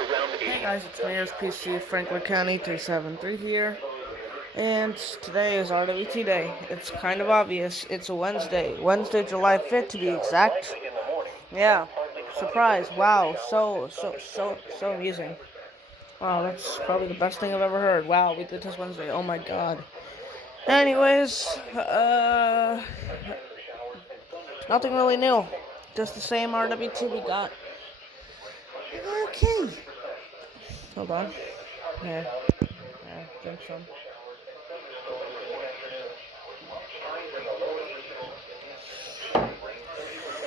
Hey guys, it's Mayor's PC, Franklin County 373 here, and today is RWT Day. It's kind of obvious. It's a Wednesday, July 5th to be exact. Yeah, surprise! Wow, so amusing. Wow, that's probably the best thing I've ever heard. Wow, we did this Wednesday. Oh my God. Anyways, nothing really new. Just the same RWT we got. Okay. Hold on. Yeah, drink some.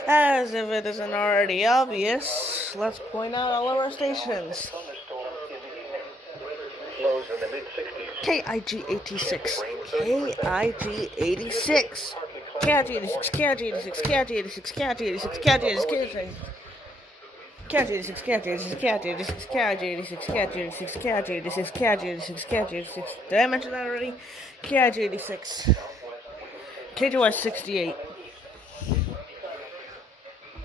As if it isn't already obvious, let's point out all of our stations. KIG 86, KIG 86, KIG 86, KIG 86, KIG 86, KIG 86, KIG 86, KIG 86, KIG 86, KIG 86, KIG 86, KIG 86, KIG 86, KIG 86, KIG 86. Did I mention that already? KIG 86, KGY 68.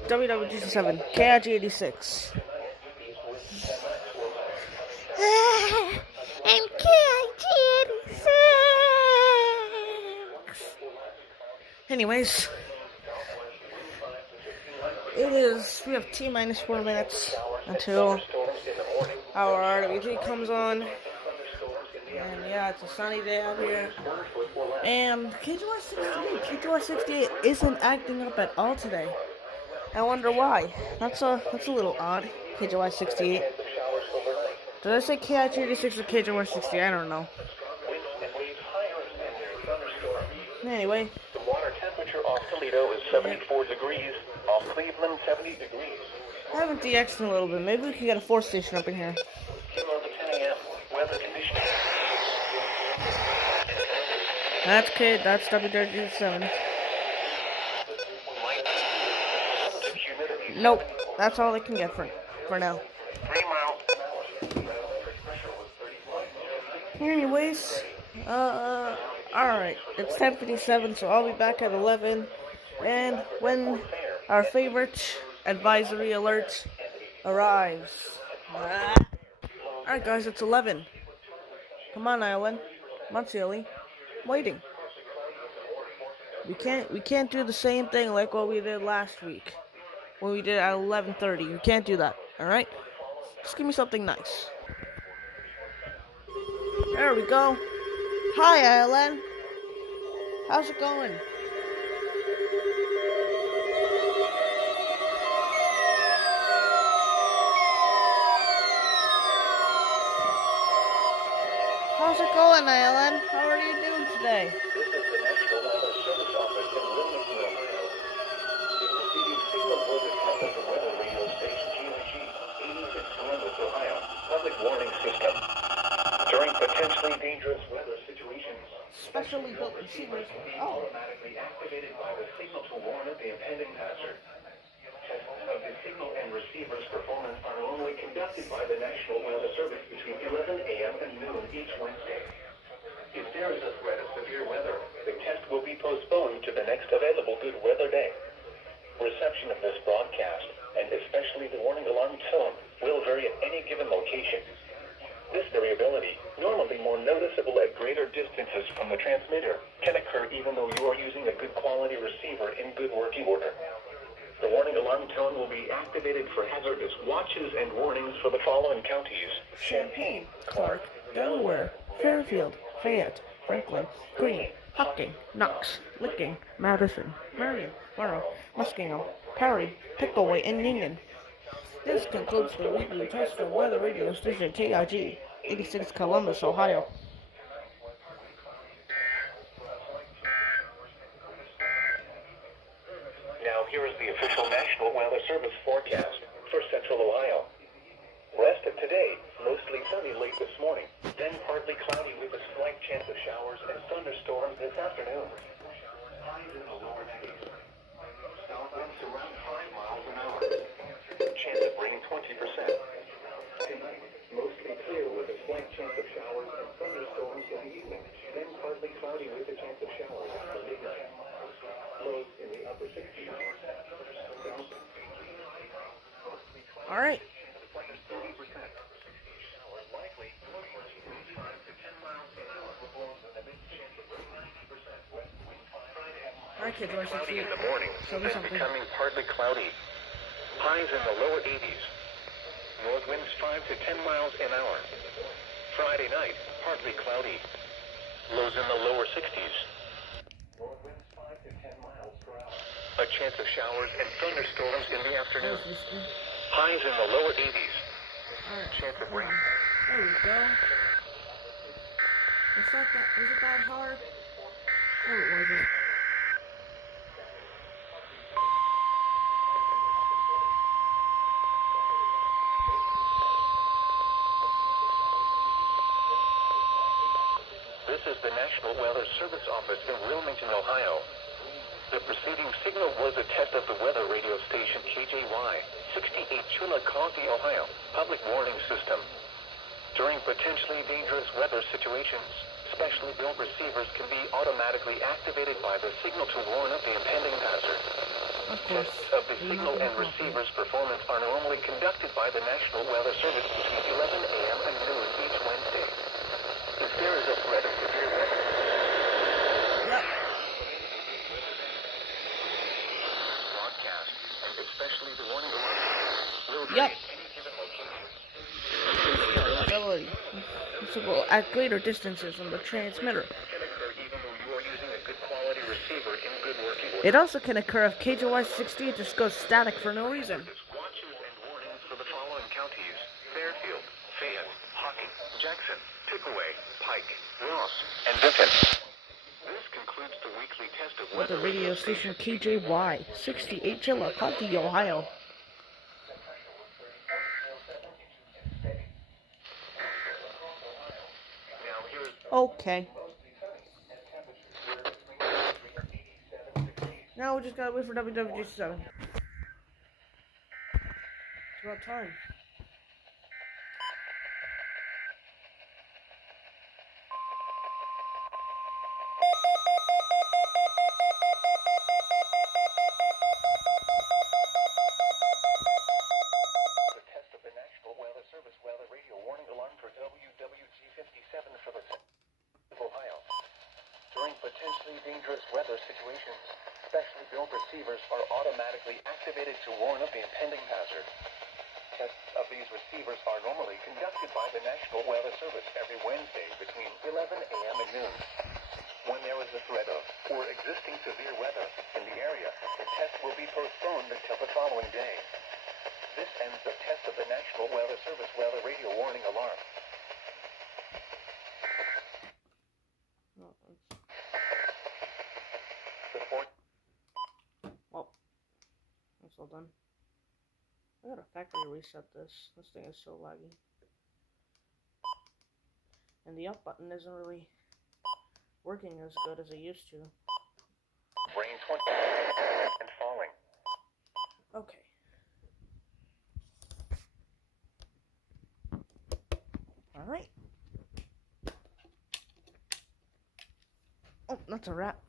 WWGC7, KIG 86. I'm KIG 86. Anyways, we have T-minus 4 minutes until our RWT comes on. And yeah, it's a sunny day out here. And KGY 68 isn't acting up at all today. I wonder why. That's a little odd. KGY 68. Did I say KIG 86 or KGY 60? I don't know. Anyway. The water temperature off Toledo is 74 degrees. Off Cleveland, 70 degrees. I haven't DX'd in a little bit. Maybe we can get a 4th station up in here. Kilo to 10 a.m. Weather conditions. That's good. That's WWG7. Nope. That's all I can get for now. 3 miles. Anyways, alright. It's 10:57, so I'll be back at 11. And when our favorite advisory alert arrives. Alright guys, it's 11. Come on, Island. Come on, Silly. I'm waiting. We can't do the same thing like what we did last week. When we did at 11:30. You can't do that, alright? Just give me something nice. There we go. Hi, Island. How's it going? How's it going, Island? How are you doing today? This is the National Weather Service Office in Wilmington, Ohio. It's receiving signal for the Capital Weather Radio Station KIG 86 Columbus, Ohio. Public warning system. During potentially dangerous weather situations, Specially built receivers. Oh. automatically activated by the signal to warn of the impending hazard. Tests of the signal and receiver's performance are normally conducted by the National Weather Service between 11 a.m. and noon each Wednesday. If there is a threat of severe weather, the test will be postponed to the next available good weather day. Reception of this broadcast, and especially the warning alarm tone, will vary at any given location. This variability, normally more noticeable at greater distances from the transmitter, can occur even though you are using a good quality receiver in good working order. The warning alarm tone will be activated for hazardous watches and warnings for the following counties: Champaign, Clark, Delaware, Fairfield, Fayette, Franklin, Greene, Hocking, Knox, Licking, Madison, Marion, Morrow, Muskingum, Perry, Pickaway, and Union. This concludes the weekly test for weather radio station KIG 86 Columbus, Ohio. Now here is the official National Weather Service forecast for Central Ohio. Rest of today, mostly sunny late this morning, then partly cloudy with a slight chance of showers and thunderstorms this afternoon. Highs in the lower 80s. South winds around 5 miles an hour. Chance of rain 20%. Tonight, mostly clear with a slight chance of showers and thunderstorms in the evening, then partly cloudy with a chance of showers after midnight. Lows in the upper 60s. Alright. 30%. kids and watch the cloudy TV. in the morning, Show me then something. becoming partly cloudy. Highs in the lower 80s. North winds 5 to 10 miles an hour. Friday night, partly cloudy. Lows in the lower 60s. North winds 5 to 10 miles per hour. A chance of showers and thunderstorms in the afternoon. Highs in the lower 80s. Alright, Chance of hold rain. on. There we go. Was it that hard? No, it wasn't. This is the National Weather Service Office in Wilmington, Ohio. The preceding signal was a test of the weather radio station KJY, 68 Chillicothe, Ohio, public warning system. During potentially dangerous weather situations, specially built receivers can be automatically activated by the signal to warn of the impending hazard. Tests of the signal and receiver's performance are normally conducted by the National Weather Service between 11 a.m. and noon each Wednesday. If there is a threat of severe weather, Yep. broadcast, especially the warning alarm, will be Yep. at any given location. Ability. This will go at greater distances from the transmitter. Can occur even though you are using a good quality receiver in good working order. It also can occur if KJY 68 just goes static for no reason. Watches and warnings for the following counties: Fairfield, Fayette, Hocking, Jackson, Pickaway, Pike, Ross, and Benton. This concludes the weekly test of With the weather radio station KJY 68 Chillicothe, Ohio. Now here's Okay. Now we just gotta wait for WWG7. It's about time. the test of the National Weather Service weather radio warning alarm for WWG57 for the of Ohio. During potentially dangerous weather situations, specially built receivers are automatically activated to warn of the impending hazard. Tests of these receivers are normally conducted by the National Weather Service every Wednesday between 11 a.m. and noon. When there is a threat of or existing severe weather in the area, the test will be postponed until the following day. This ends the test of the National Weather Service weather radio warning alarm. Oh, Before well, that's all done. I gotta factory reset this. This thing is so laggy. And the up button isn't really working as good as it used to. rain 20 and falling. Okay. Alright. Oh, that's a wrap.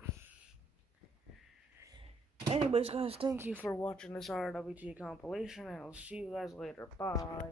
Anyways, guys, thank you for watching this RWT compilation, and I'll see you guys later. Bye.